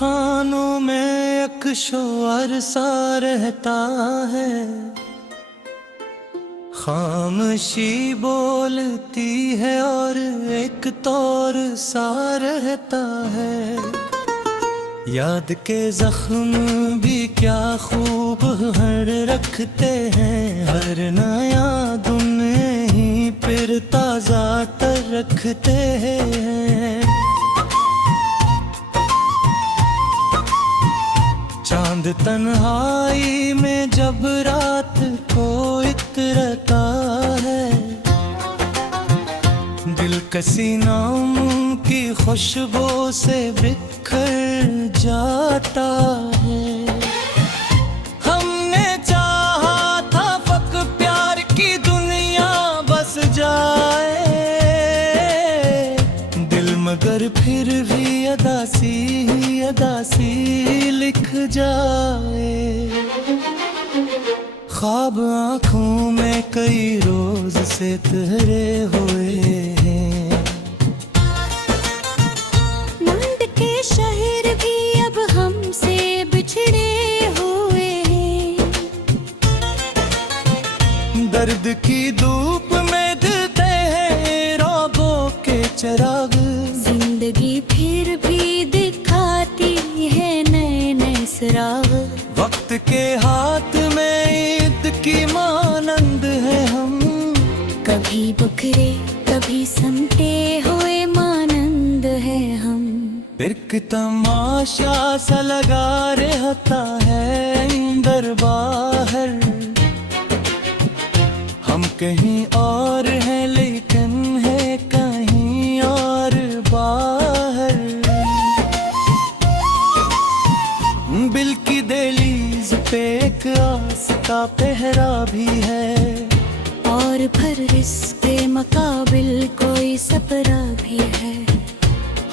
खानों में एक शोर सा रहता है, खामोशी बोलती है और एक तौर सा रहता है। याद के जख्म भी क्या खूब हर रखते हैं, हर नया दुनिया ही फिर ताजा तर रखते हैं। चांद तन्हाई में जब रात को इतरता है, दिलकशी नाम की खुशबू से बिखर जाता है। हमने चाहा था फक प्यार की दुनिया बस जाए, दिल मगर फिर भी अदासी लिख जाए। ख्वाब आँखों में कई रोज से ठहरे हुए हैं, नींद के शहर भी अब हमसे बिछड़े हुए हैं। दर्द की धूप में जलते हैं रौबों के चिराग, जिंदगी फिर भी दिखाती है नए नए सुराग। वक्त के हाथ में ईद की मानंद है हम, कभी बिखरे कभी समटे हुए मानंद है हम। एक तमाशा सा लगा रहता है अंदर बाहर, हम कहीं और हैं लेकिन है कहीं और बाहर। बिल की दहलीज पे एक आस का पहरा भी है, और फरिस के मुकाबिल कोई सपरा भी है।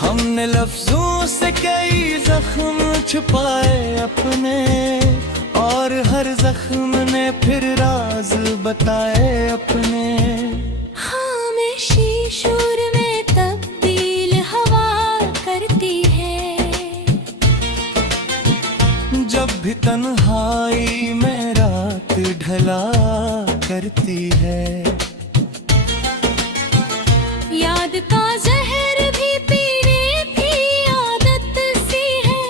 हमने लफ्जों से कई जख्म छुपाए अपने, और हर जख्म ने फिर राज बताए अपने। खामोशी शोर में तब्दील हवा करती है, जब भी तन्हाई में रात ढला करती है। याद का जहर भी पीने की आदत सी है,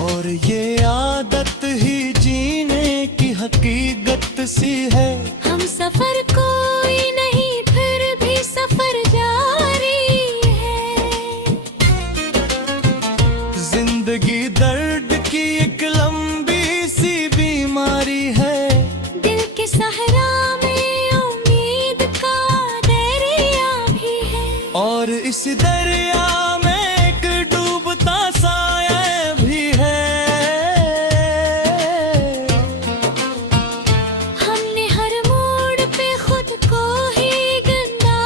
और ये आदत ही जीने की हकीकत सी है। हम सफर कोई नहीं फिर भी सफर जारी है। जिंदगी दर्द की एक लंबी सी बीमारी है, दिल के सहरा में उम्मीद का दरिया भी है, और इस दरिया में एक डूबता साया भी है। हमने हर मोड़ पे खुद को ही गंदा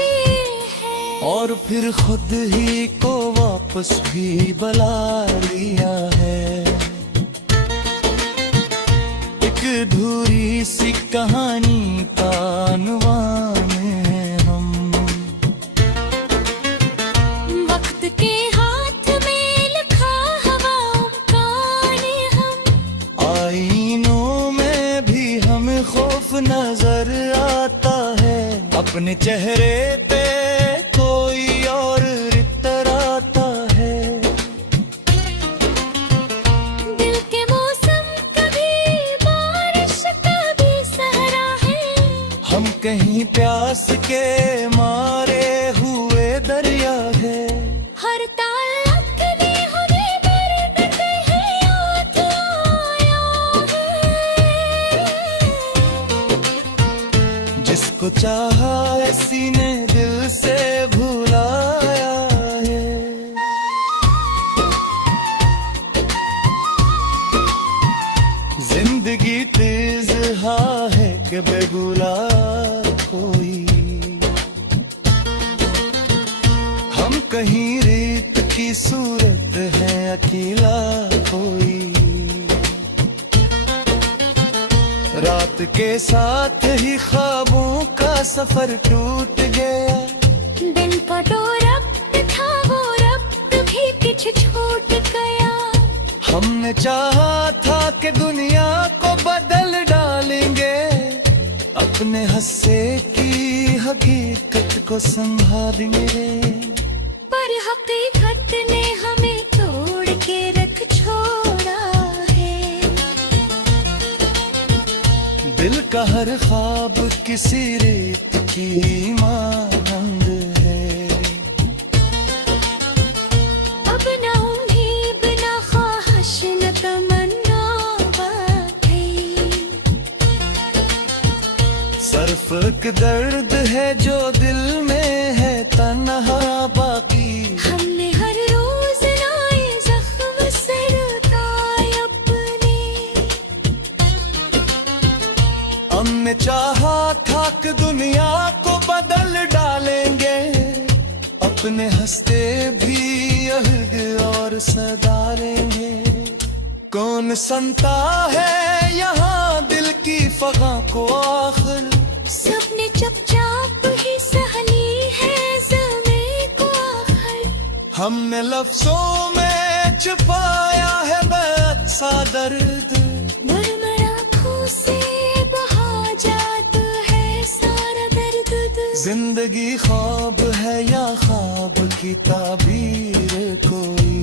दी है, और फिर खुद ही को वापस भी बुला लिया है। एक अधूरी सी कहानी का अनवान है हम, वक्त के हाथ में लिखा हवाओं का ने हम। आईनों में भी हमें खौफ नजर आता है, अपने चेहरे पे कोई और इतराता है। दिल के मौसम कभी बारिश कभी सहरा है, हम कहीं प्यास के मारे हुए दरिया है। हर ताल्लुक ने हमें दर्द कहे याद आया है। जिसको चाहा इसी ने दिल से भुलाया है। जिंदगी तेज हाँ है कि बेगुला कोई, हम कहीं रेत की सूरत है अकेला कोई। रात के साथ ही ख्वाबों का सफर टूट गया, दिल का जो रब्त था वो रब्त भी पीछे छूट गया। हमने चाहा था कि दुनिया को बदल डालेंगे, अपने हस्से की हकीकत को संभालेंगे। पर हकीकत ने हमें तोड़ के रख छोड़ा है। दिल का हर ख्वाब किसी रेत की मांग है। अब न उम्मीद न ख्वाहिश न तमन्ना बाकी, सिर्फ एक दर्द है जो दिल में है तन्हा बाकी। हमने हर रोज नए जख्म सरताए अपने। हमने चाहा था कि दुनिया को बदल डालेंगे, अपने हंसते भी अहद और सदारेंगे। कौन सुनता है यहाँ दिल की फगा को आखिर, सबने चुपचाप ही सह ली है ज़मीं को आखिर। हमने लफ्जों में छुपाया है बेहद सा दर्द, मुरमुर आँखों से बहा जाता है सारा दर्द। जिंदगी ख्वाब है या ख्वाब की ताबीर कोई,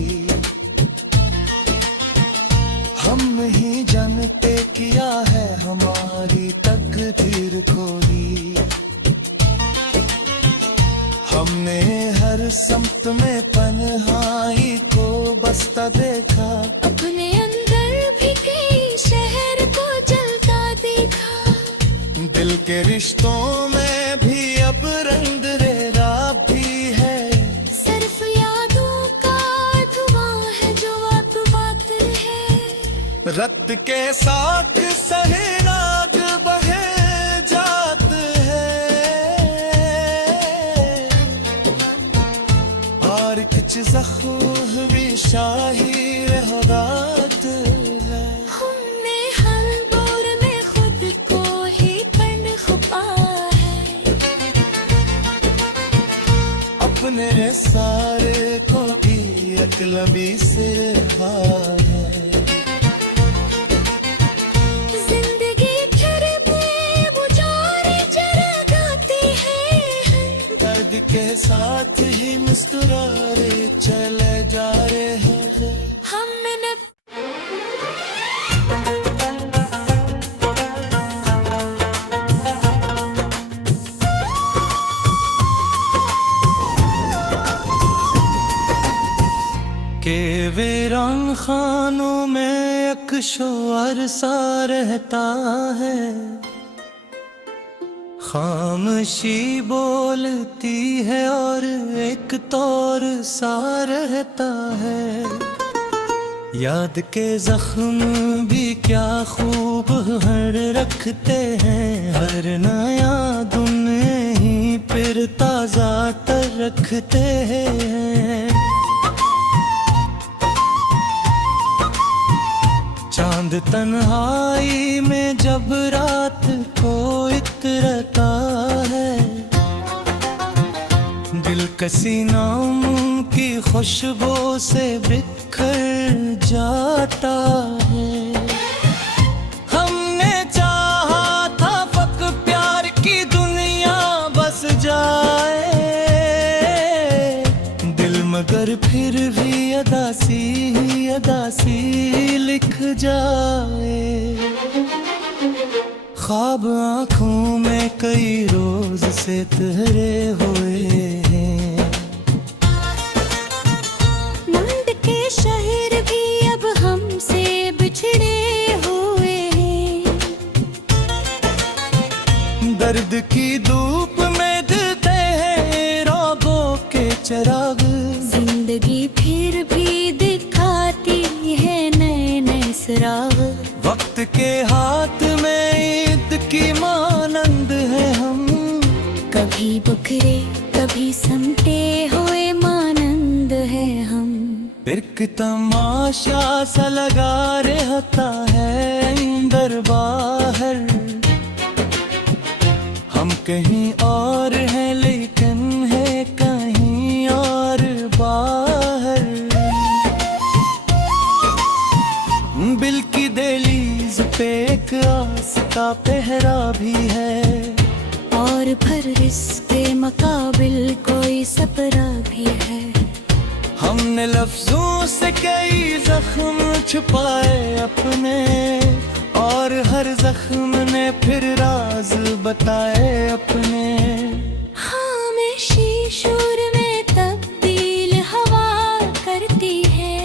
हम नहीं जानते किया है हमारी तकदीर कोई। हमने हर समत में पनहाई को बसता देखा, अपने अंदर भी कई शहर को जलता देखा। दिल के रिश्तों में भी अब रंग रेरा भी है। सिर्फ यादों का धुआं है जो बात बात है। रत के साथ सहराग बहे जात है, और कुछ जख्म भी शाही रहदात है। हमने हर दौर में खुद को ही पन खुपा है। अपने सारे को भी अकलबी से है। जिंदगी फिर भी बुझाने जगाती है। दर्द के साथ ही मुस्कुरारे चले जा रहे हैं। हमने के वीरान खानों में एक शोर सा रहता है, खामोशी बोलती है और एक तौर सा रहता है। याद के जख्म भी क्या खूब हर रखते हैं, हर नया दुनिया ही फिर ताजा तर रखते हैं। चांद तन्हाई में जब रात को इतरता है, दिल कसी नाम की खुशबू से बिखर जाता है। हमने चाहा था फक प्यार की दुनिया बस जाए, दिल मगर फिर भी अदासी लिख जाए। ख्वाब आँखों में कई रोज से ठहरे हुए हैं, मुंड के शहर भी अब हमसे बिछड़े हुए हैं। दर्द की धूप में दिखते हैं रागों के चिराग। जिंदगी फिर भी दिखाती है नए नए सुराग। वक्त के हाथ में ईद की मानंद है हम, कभी बुखरे कभी समटे हुए मानंद है हम। एक तमाशा सा लगा रहता है अंदर बाहर, हम कहीं और हैं लेकिन है कहीं और बाहर। का पहरा भी है। और फिर इसके मुकाबिल कोई सपरा भी है। हमने लफ्जों से कई जख्म छुपाए अपने, और हर जख्म ने फिर राज बताए अपने। खामोशी शोर में तब्दील हवा करती है।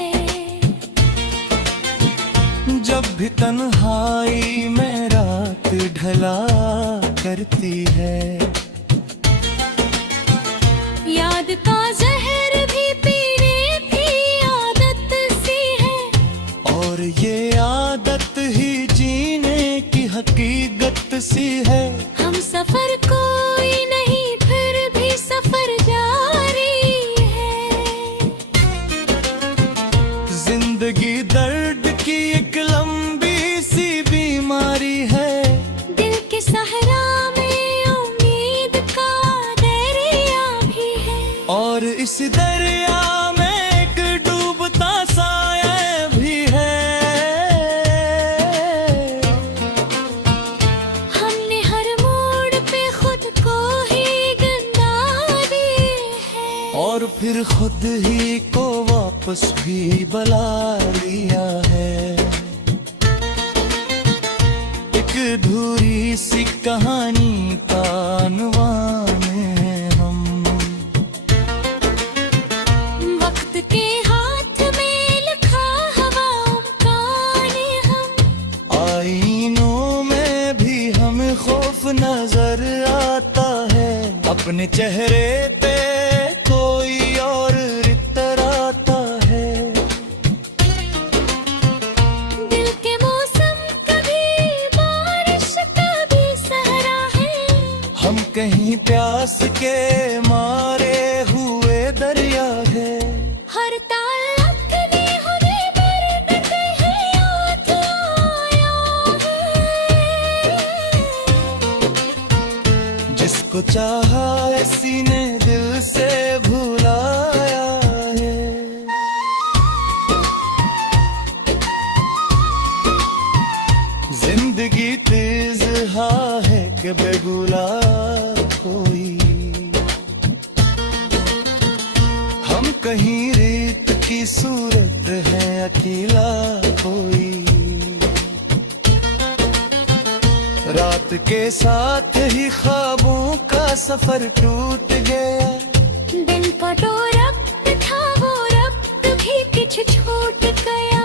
जब भी तन्हाई में रात ढला करती है। याद का जहर भी पीने की आदत सी है। और ये आदत ही जीने की हकीकत सी है। हम सफर कोई नहीं फिर भी सफर जारी है। जिंदगी दर्द की एक लंबी सी बीमारी है। दिल के सहरा में उम्मीद का दरिया भी है। और इस दरिया में एक डूबता साया भी है। हमने हर मोड़ पे खुद को ही गंदा दी है। और फिर खुद ही को वापस भी बुला लिया है। एक अधूरी सी कहानी का अनवान है हम। वक्त के हाथ में लिखा हवाओं का ने हम। आईनों में भी हमें खौफ नजर आता है। अपने चेहरे पे कोई और इतराता है। दिल के मौसम कभी बारिश कभी सहरा है। हम कहीं प्यास के मारे हुए दरिया है। हर ताल्लुक ने हमें दर्द कहे याद आया है। जिसको चाहा इसी ने दिल से भुलाया है। जिंदगी तेज हाँ है कि बेगुला कोई। हम कहीं रेत की सूरत है अकेला कोई। रात के साथ ही ख्वाबों का सफर टूट गया। दिल का जो रब्त था वो रब्त भी कुछ छूट गया।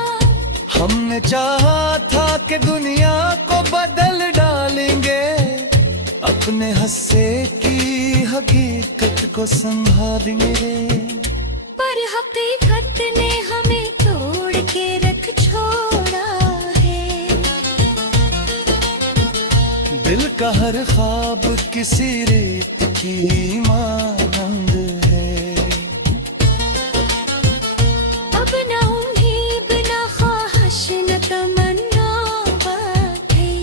हमने चाहा था कि दुनिया को बदल डालेंगे। अपने हस्से की हकीकत को संभालेंगे। पर हकीकत ने हमें तोड़ के रख छोड़ा है। दिल का हर ख्वाब किसी रेत की मानंद है। अब न उम्मीद न ख्वाहिश न तमन्ना बाकी।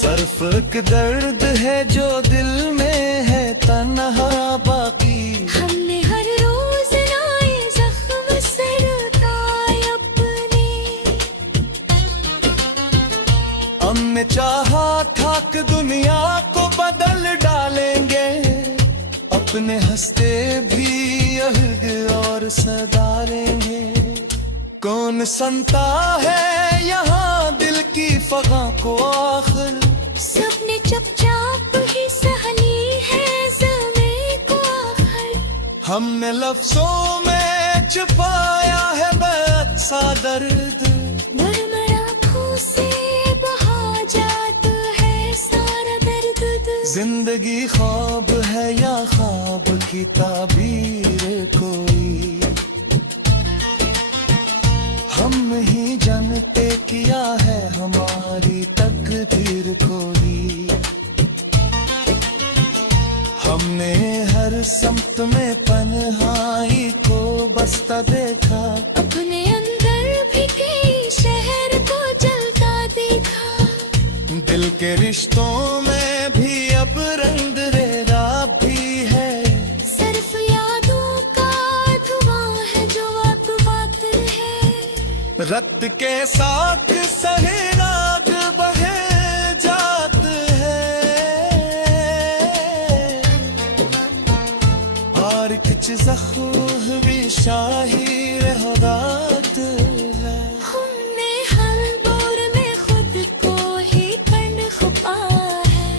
सिर्फ एक दर्द है जो दिल में है तन्हा बाकी। हमने हर रोज नए जख्म सरकाए अपने। हमने चाहा था कि दुनिया को बदल डालेंगे। अपने हंसते भी अहद और सदारेंगे। कौन सुनता है यहाँ दिल की फगा को आखिर। सबने चुपचाप ही सहली है ज़मे को आखिर। हमने लफ्जों में छुपाया है बेहद सा दर्द। मरमर आँखों से बहा जाता है सारा दर्द। जिंदगी ख्वाब है या ख्वाब की ताबीर कोई। हम नहीं जानते किया है हमारी तकदीर कोई। हमने हर समत में पनहाई को बसता देखा। अपने अंदर भी कई शहर को जलता देखा। दिल के रिश्तों में भी अब रंग रेरा भी है। सिर्फ यादों का धुआं है जो अब बात है। रत के साथ सहना जख्म भी शाही रहदात है। हमने हर दौर में खुद को ही कंड खुपा है,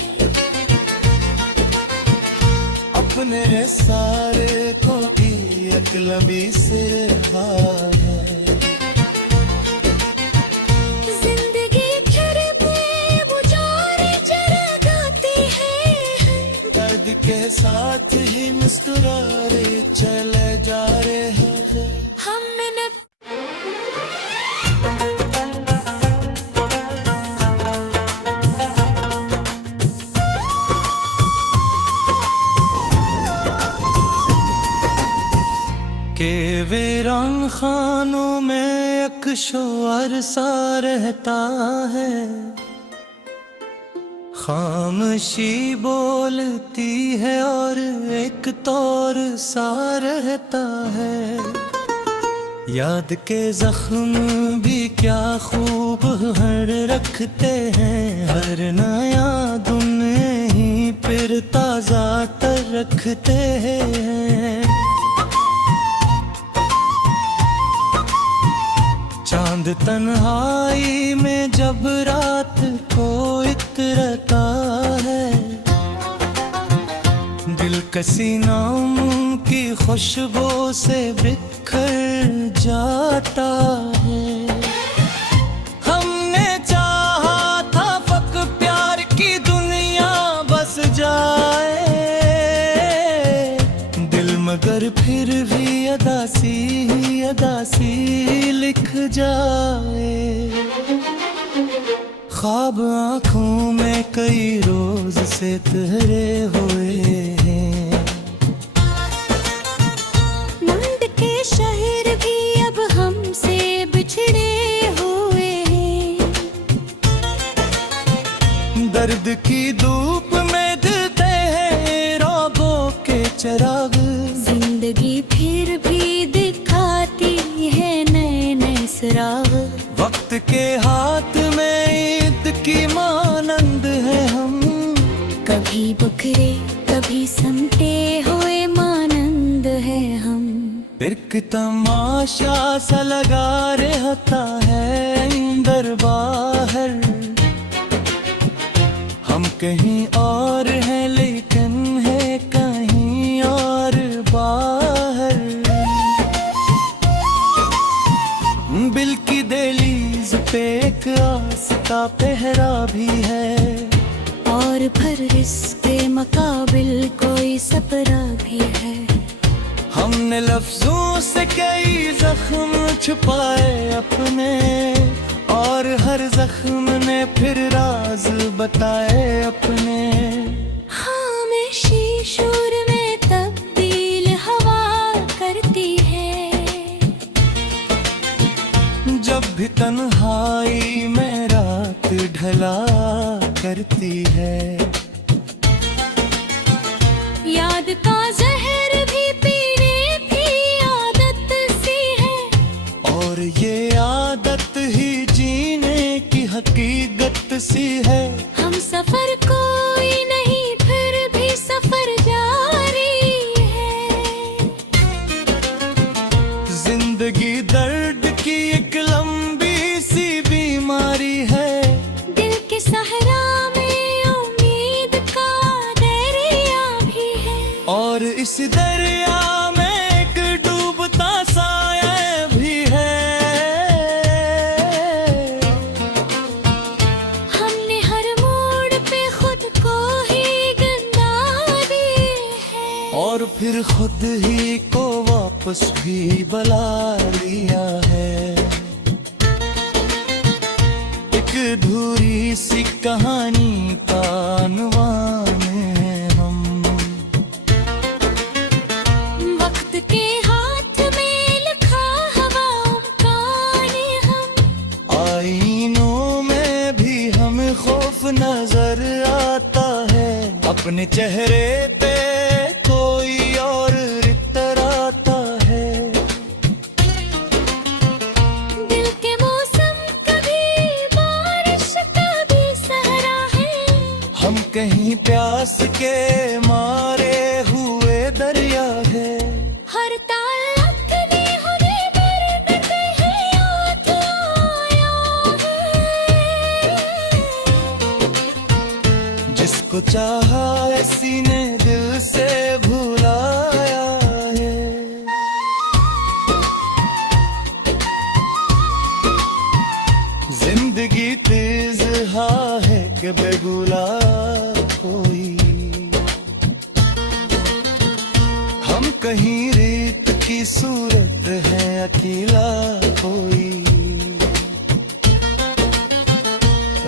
अपने सारे को भी अकलबी से है। जिंदगी फिर भी बुझारे चरगाती है, दर्द के साथ ही मुस्कुरारे चले जा रहे हैं। हमने न के वीरान खानों में एक शोर सा रहता है, खामोशी बोलती है और एक तौर सा रहता है। याद के जख्म भी क्या खूब हर रखते हैं, हर नया दुनिया ही फिर ताजा तर रखते हैं। चांद तन्हाई में जब रात को इतरता है, दिलकसी नाम की खुशबू से बिखर जाता है। हमने चाहा था फक प्यार की दुनिया बस जाए, दिल मगर फिर भी अदासी अदासी लिख जाए। ख्वाब आँखों में कई रोज से ठहरे हुए हैं, नींद के शहर भी अब हमसे बिछड़े हुए हैं। दर्द की धूप में जलते हैं रागों के चिराग। जिंदगी फिर भी दिखाती है नए नए सुराग, वक्त के हाथ में ईद की मानंद है हम, कभी बखरे कभी समटे हुए मानंद है हम। एक तमाशा सा लगा रहता है अंदर बाहर, हम कहीं और हैं लेकिन है कहीं और बाहर। बिल की दहलीज पे एक आस का पहरा भी है, और भर इसके मुकाबिल कोई सपरा भी है। हमने लफ्जों से कई जख्म छुपाए अपने, और हर जख्म ने फिर राज बताए अपने। खामोशी शोर में तब्दील हवा करती है, जब भी तन्हाई में रात ढला करती है। याद का जहर भी पीने की आदत सी है, और ये आदत ही जीने की हकीकत सी है। हम सफर कोई नहीं फिर भी सफर जारी है। जिंदगी दर्द की एक लंबी सी बीमारी है, दिल के सहरा में उम्मीद का दरिया भी है, और इस दरिया में एक डूबता साया भी है। हमने हर मोड़ पे खुद को ही गंदा दी है, और फिर खुद ही को वापस भी बुला लिया है। एक अधूरी सी कहानी का अनवान है हम, वक्त के हाथ में लिखा हवाओं का ने हम। आईनों में भी हमें खौफ नजर आता है, अपने चेहरे पे कोई और इतराता है। दिल के मौसम कभी बारिश कभी सहरा है, हम कहीं प्यास के मारे हुए दरिया है। चाहा इसी ने दिल से भुलाया है। जिंदगी तेज हाँ है कि बेगुला कोई, हम कहीं रेत की सूरत है अकेला कोई।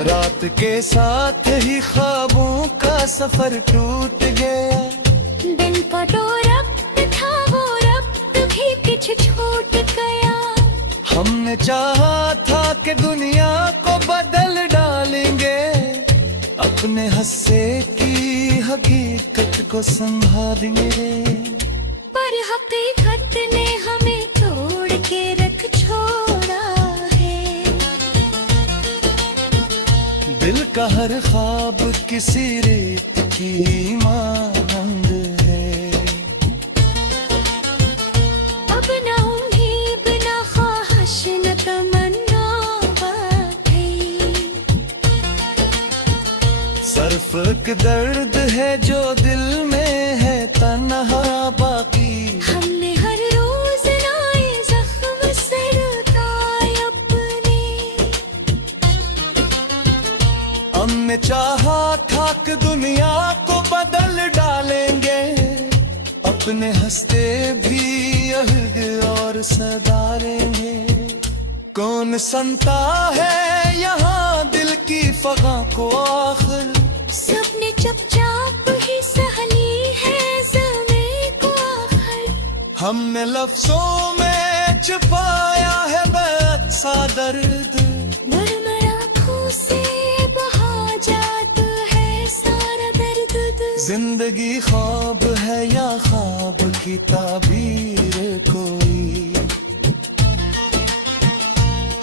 रात के साथ ही ख्वाबों का सफर टूट गया, दिल का जो रब्त था वो रब्त भी पीछे छूट गया। हमने चाहा था कि दुनिया को बदल डालेंगे, अपने हस्से की हकीकत को संभालेंगे, पर हकीकत ने हमें तोड़ के रख छोड़ा है। दिल का हर ख्वाब किसी रेत की मांग है। अब न उम्मीद न ख्वाहिश न तमन्ना बाकी, सिर्फ एक दर्द है जो दिल में है तन्हा बाकी। हमने हर रोज नए जख्म से रुकाए अपने, हमने चाहा था कि दुनिया को बदल डालेंगे, अपने हंसते भी अहद और सदारेंगे। कौन सुनता है यहाँ दिल की फगा को आखिर, सबने चुपचाप ही सहली है ज़मीं को आखिर। हमने लफ्जों में छुपाया है बेहद सा दर्द, मरमर आँखों से बहा जाता है सारा दर्द। जिंदगी ख्वाब है या ख्वाब की ताबीर कोई,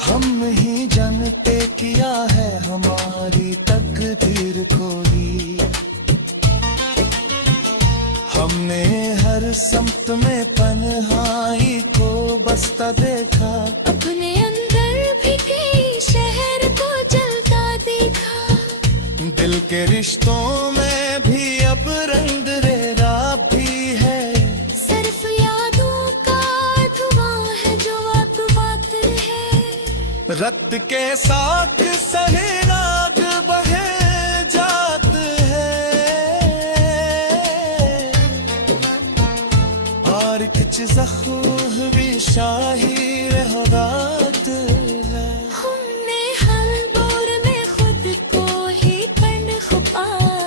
हम नहीं जानते किया है हमारी तकदीर कोई। हमने हर समत में तन्हाई को बसता देखा, अपने अंदर भी कई शहर को जलता देखा। दिल के रिश्तों में भी अब रंग रेरा भी है, सिर्फ यादों का धुआं है जो अब बात है। रत के साथ सहे रात बहे जात है, और कुछ जख्म भी शाही रहदात है। हमने हर दौर में खुद को ही पंड खुपा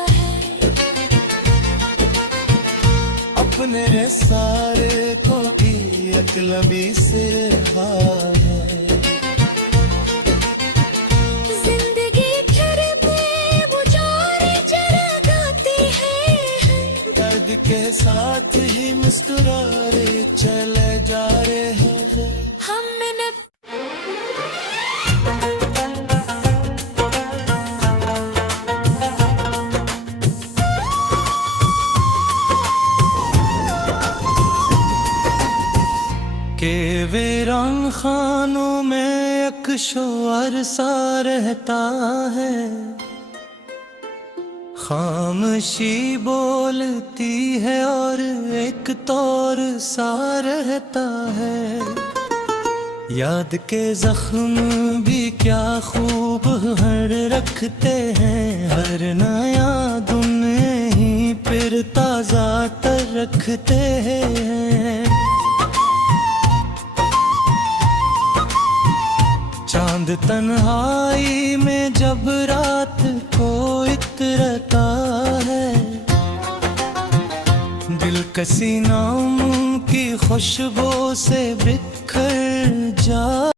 है, अपने सारे को भी अकलबी से है। जिंदगी फिर भी बुझाने जगाती है, दर्द के साथ ही मुस्कुरारे चले जा रहे हैं। हमने न के वीरान खानों में एक शोर सा रहता है, खामोशी बोलती है और एक तौर सा रहता है। याद के जख्म भी क्या खूब हर रखते हैं, हर नया दुनिया ही फिर ताजा तर रखते हैं। चांद तन्हाई में जब रात को इतरता है, दिल कसी नाम की खुशबू से बिखर जा